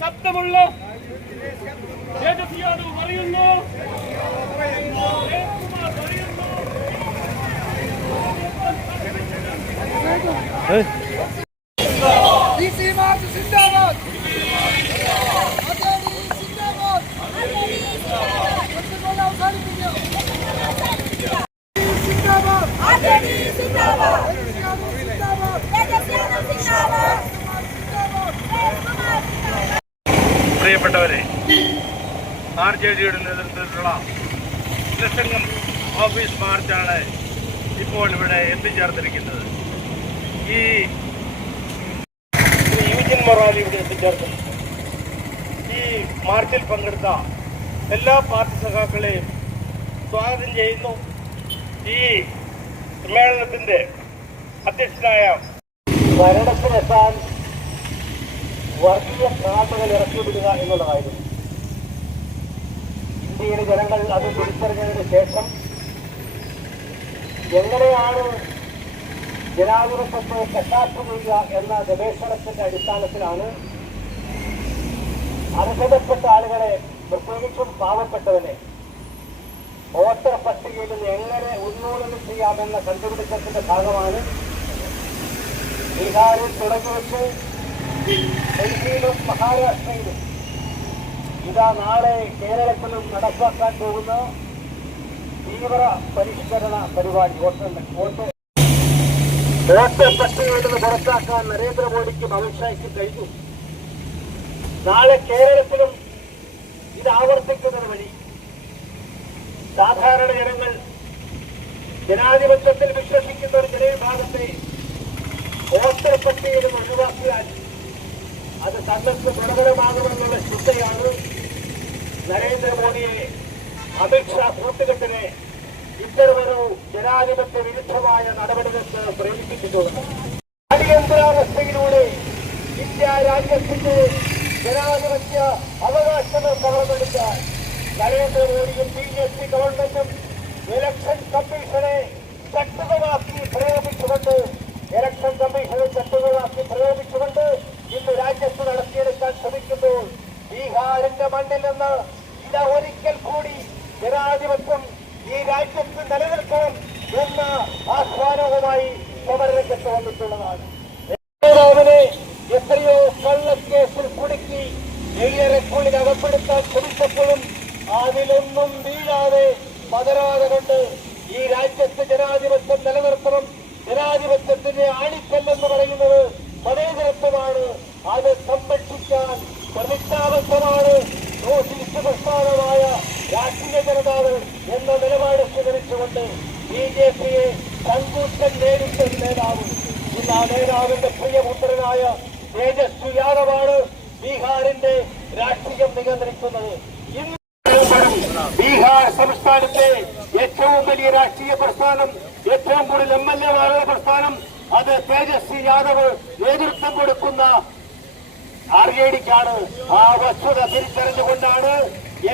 ശബ്ദമുള്ള തേജസ്വി യാദവ് പറയുന്നു ജയകുമാർ പ്രിയപ്പെട്ടവരെ R J ഡിയുടെ നേതൃത്വത്തിലുള്ള ലക്ഷംഗം ഓഫീസ് മാർച്ചാണ് ഇപ്പോൾ ഇവിടെ എത്തിച്ചേർത്തിരിക്കുന്നത്. ഈ യുജിൻ മൊറാലി ഇവിടെ എത്തിച്ചേർന്നു ഈ മാർച്ചിൽ പങ്കെടുത്ത എല്ലാ പാർട്ടി സഖാക്കളെയും സ്വാഗതം ചെയ്യുന്നു. ഈ സമ്മേളനത്തിന്റെ അധ്യക്ഷനായ ഭരണത്തിനെത്താൻ വർഗീയ ഭ്രാന്തകൾ ഇറക്കിവിടുക എന്നുള്ളതായിരുന്നു. ഇന്ത്യയിലെ ജനങ്ങൾ അത് തിരിച്ചറിഞ്ഞതിന് ശേഷം എങ്ങനെയാണ് ജനാധിപത്യത്തെ കശാപ്പ് ചെയ്യുക എന്ന ഗവേഷണത്തിന്റെ അടിസ്ഥാനത്തിലാണ് അർഹതപ്പെട്ട ആളുകളെ പ്രത്യേകിച്ചും പാവപ്പെട്ടവനെ വോട്ടർ പട്ടികയിൽ നിന്ന് എങ്ങനെ ഉന്മൂലനം ചെയ്യാമെന്ന കണ്ടുപിടുത്തത്തിന്റെ ഭാഗമാണ് ബീഹാറിൽ തുടങ്ങിവെച്ച് ഡൽഹിയിലും മഹാരാഷ്ട്രയിലും ഇതാ നാളെ കേരളത്തിലും നടപ്പാക്കാൻ പോകുന്ന തീവ്ര പരിഷ്കരണ പരിപാടി. Vote vote. പട്ടികയിൽ നിന്ന് പുറത്താക്കാൻ നരേന്ദ്രമോദിക്കും അമിത്ഷായ്ക്കും കഴിഞ്ഞു. നാളെ കേരളത്തിലും ഇത് ആവർത്തിക്കുന്നത് വഴി സാധാരണ ജനങ്ങൾ ജനാധിപത്യത്തിൽ വിശ്വസിക്കുന്ന ഒരു ജനവിഭാഗത്തെ വോട്ടർ പട്ടികയിൽ നിന്ന് ഒഴിവാക്കിയാൽ അത് ഗുണകരമാകുമെന്നുള്ള ചിന്തയാണ് നരേന്ദ്രമോദിയെ അമിത്ഷാ കൂട്ടുകെട്ടിനെ ഇത്തരമൊരു ജനാധിപത്യ വിരുദ്ധമായ നടപടികൾക്ക് പ്രേരിപ്പിച്ചിട്ടുള്ളത്. അടിയന്തരാവസ്ഥയിലൂടെ ഇന്ത്യ രാജ്യത്തിന്റെ ജനാധിപത്യ അവകാശങ്ങൾ കവർന്നെടുക്കാൻ നരേന്ദ്രമോദിയും ബി ജെ പി ഗവൺമെന്റും ജനാധിപത്യം ഈ രാജ്യത്ത് നിലനിൽക്കും എന്ന ആഹ്വാനവുമായി സമരരംഗത്ത് വന്നിട്ടുള്ളതാണ്. നേതാവിനെ എത്രയോ കള്ളക്കേസിൽ കുടുക്കി ഏഴരക്കുള്ളിൽ അകപ്പെടുത്താൻ ശ്രമിച്ചപ്പോഴും അതിലൊന്നും വീഴാതെ പതരാതെ കൊണ്ട് ഈ രാജ്യത്ത് ജനാധിപത്യം നിലനിർത്തണം ജനാധിപത്യത്തിന്റെ ആണിക്കല്ലെന്ന് പറയുന്നത് മതേതരത്വമാണ് അത് സംരക്ഷിക്കാൻ പ്രതിജ്ഞാബദ്ധമാണ് സ്വീകരിച്ചുകൊണ്ട് ബി ജെ പിയെ സങ്കൂറ്റൻ നേരിട്ട നേതാവ്. ഇന്ന് ആ നേതാവിന്റെ പ്രിയപുത്രനായ തേജസ്വി യാദവാണ് ബീഹാറിന്റെ രാഷ്ട്രീയം നിയന്ത്രിക്കുന്നത്. ബീഹാർ സംസ്ഥാനത്തെ ഏറ്റവും വലിയ രാഷ്ട്രീയ പ്രസ്ഥാനം ഏറ്റവും കൂടുതൽ എം എൽ എ മാരുടെ പ്രസ്ഥാനം അത് തേജസ്വി യാദവ് നേതൃത്വം കൊടുക്കുന്ന ആർ ജെ ഡിക്കാണ്. ആ വസ്തുത തിരിച്ചറിഞ്ഞുകൊണ്ടാണ്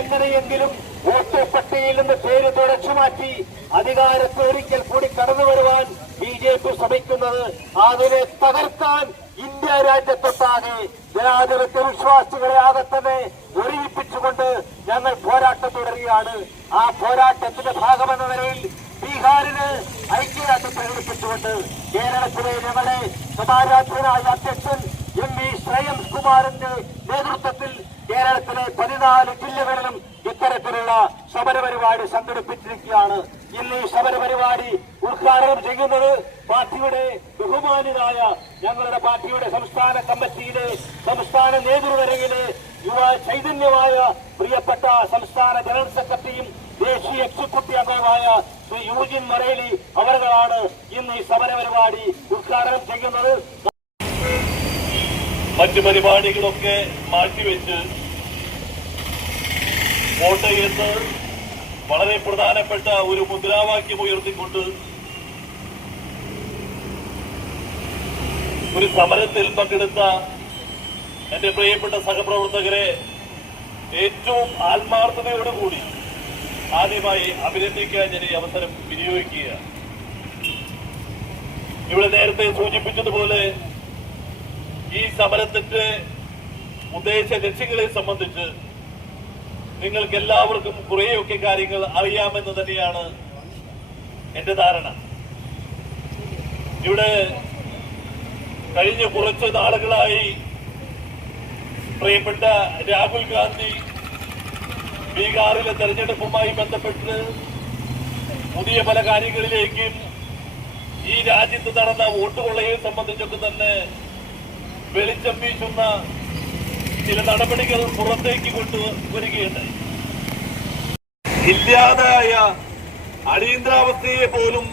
എങ്ങനെയെങ്കിലും വോട്ട് പട്ടികയിൽ നിന്ന് പേര് തുടച്ചു മാറ്റി അധികാരത്തിൽ ഒരിക്കൽ കൂടി കടന്നു വരുവാൻ ബി ജെ പി ശ്രമിക്കുന്നത്. അതിനെ തകർക്കാൻ ഇന്ത്യ രാജ്യത്തൊട്ടാകെ ജനാധിപത്യ വിശ്വാസികളെ ആകെ തന്നെ ഒരുമിപ്പിച്ചുകൊണ്ട് ഞങ്ങൾ പോരാട്ടം തുടരുകയാണ്. ആ പോരാട്ടത്തിന്റെ ഭാഗമെന്ന നിലയിൽ ബീഹാറിന് ഐക്യരാജ്യം പ്രകടിപ്പിച്ചുകൊണ്ട് കേരളത്തിലെ ഞങ്ങളുടെ സമാരാധ്യനായ അധ്യക്ഷൻ എം വി ശ്രേയംസ് കുമാറിന്റെ നേതൃത്വത്തിൽ കേരളത്തിലെ പതിനാല് ജില്ലകളിലും ഇത്തരത്തിലുള്ള സമരപരിപാടി സംഘടിപ്പിച്ചിരിക്കുകയാണ്. ഇന്ന് ഈ സമരപരിപാടി ഉദ്ഘാടനം ചെയ്യുന്നത് പാർട്ടിയുടെ ബഹുമാനിതായ ഞങ്ങളുടെ പാർട്ടിയുടെ സംസ്ഥാന കമ്മിറ്റിയിലെ സംസ്ഥാന നേതൃനിരയിലെ യുവ ചൈതന്യമായ പ്രിയപ്പെട്ട സംസ്ഥാന ജനറൽ സെക്രട്ടറിയും ദേശീയ എക്സിക്യൂട്ടീവ് അംഗവുമായ ശ്രീ യൂജിൻ മറേലി അവരുകളാണ് ഇന്ന് ഈ സമരപരിപാടി ഉദ്ഘാടനം ചെയ്യുന്നത്. മറ്റു പരിപാടികളൊക്കെ മാറ്റിവെച്ച് കോട്ടയത്ത് വളരെ പ്രധാനപ്പെട്ട ഒരു മുദ്രാവാക്യം ഉയർത്തിക്കൊണ്ട് ഒരു സമരത്തിൽ പങ്കെടുത്ത എന്റെ പ്രിയപ്പെട്ട സഹപ്രവർത്തകരെ ഏറ്റവും ആത്മാർത്ഥതയോടുകൂടി ആദ്യമായി അഭിനന്ദിക്കാൻ ഞാൻ ഈ അവസരം വിനിയോഗിക്കുക ഇവിടെ നേരത്തെ സൂചിപ്പിച്ചതുപോലെ ഈ സമരത്തിന്റെ ഉദ്ദേശ ലക്ഷ്യങ്ങളെ സംബന്ധിച്ച് നിങ്ങൾക്ക് എല്ലാവർക്കും കുറേയൊക്കെ കാര്യങ്ങൾ അറിയാമെന്ന് തന്നെയാണ് എന്റെ ധാരണ. ഇവിടെ കഴിഞ്ഞ കുറച്ച് നാളുകളായി പ്രിയപ്പെട്ട രാഹുൽ ഗാന്ധി ബീഹാറിലെ തെരഞ്ഞെടുപ്പുമായി ബന്ധപ്പെട്ട് പുതിയ പല കാര്യങ്ങളിലേക്കും ഈ രാജ്യത്ത് നടന്ന വോട്ടുകൊള്ളയെ സംബന്ധിച്ചൊക്കെ തന്നെ വെളിച്ചം വീശുന്ന ചില നടപടികൾ പുറത്തേക്ക് കൊണ്ടുവരികയുണ്ടായി. ഇല്ലാതായ അടിയന്തരാവസ്ഥയെ പോലും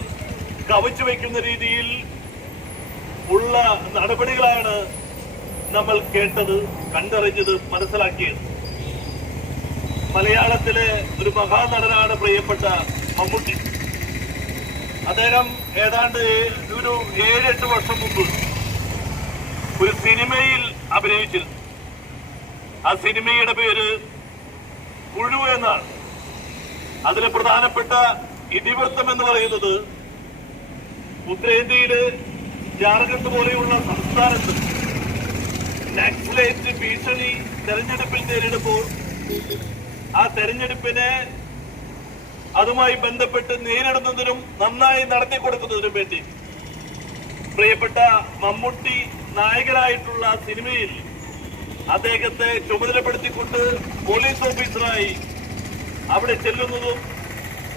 കവച്ചു വയ്ക്കുന്ന രീതിയിൽ ഉള്ള നടപടികളാണ് നമ്മൾ കേട്ടത് കണ്ടറിഞ്ഞത് മനസ്സിലാക്കിയത്. മലയാളത്തിലെ ഒരു മഹാനടനാണ് പ്രിയപ്പെട്ട മമ്മൂട്ടി. അദ്ദേഹം ഏതാണ്ട് ഒരു ഏഴെട്ട് വർഷം മുമ്പ് ഒരു സിനിമയിൽ അഭിനയിച്ചിരുന്നു. ആ സിനിമയുടെ പേര് പുഴു എന്നാണ്. അതിലെ പ്രധാനപ്പെട്ട ഇതിവൃത്തം എന്ന് പറയുന്നത് ഉത്തരേന്ത്യയിൽ ജാർഖണ്ഡ് പോലെയുള്ള സംസ്ഥാനത്ത് നക്സലേറ്റ് ഭീഷണി തെരഞ്ഞെടുപ്പിൽ നേരിടുമ്പോൾ ആ തെരഞ്ഞെടുപ്പിനെ അതുമായി ബന്ധപ്പെട്ട് നേരിടുന്നതിനും നന്നായി നടത്തി കൊടുക്കുന്നതിനും വേണ്ടി പ്രിയപ്പെട്ട മമ്മൂട്ടി നായകനായിട്ടുള്ള സിനിമയിൽ അദ്ദേഹത്തെ ചുമതലപ്പെടുത്തിക്കൊണ്ട് പോലീസ് ഓഫീസറായി അവിടെ ചെല്ലുന്നതും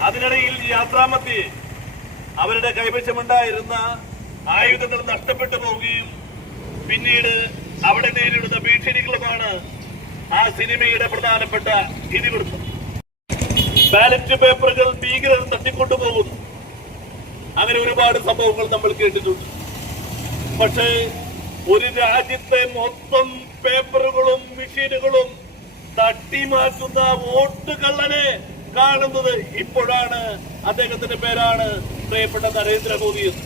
അതിനിടയിൽ യാത്രാമധ്യേ അവരുടെ കൈവശമുണ്ടായിരുന്ന ആയുധങ്ങൾ നഷ്ടപ്പെട്ടു പോവുകയും പിന്നീട് അവിടെ നേരിടുന്ന ഭീഷണികളുമാണ് ആ സിനിമയുടെ പ്രധാനപ്പെട്ട ഇതിവൃത്തം ബാലറ്റ് പേപ്പറുകൾ ഭീകരർ തട്ടിക്കൊണ്ടുപോകുന്നു അങ്ങനെ ഒരുപാട് സംഭവങ്ങൾ നമ്മൾ കേട്ടിട്ടുണ്ട്. പക്ഷേ ഒരു രാജ്യത്തെ മൊത്തം പേപ്പറുകളും മെഷീനുകളും തട്ടിമാറ്റുന്ന വോട്ട് കള്ളനെ കാണുന്നത് ഇപ്പോഴാണ്. അദ്ദേഹത്തിന്റെ പേരാണ് പ്രിയപ്പെട്ട നരേന്ദ്രമോദി എന്ന്.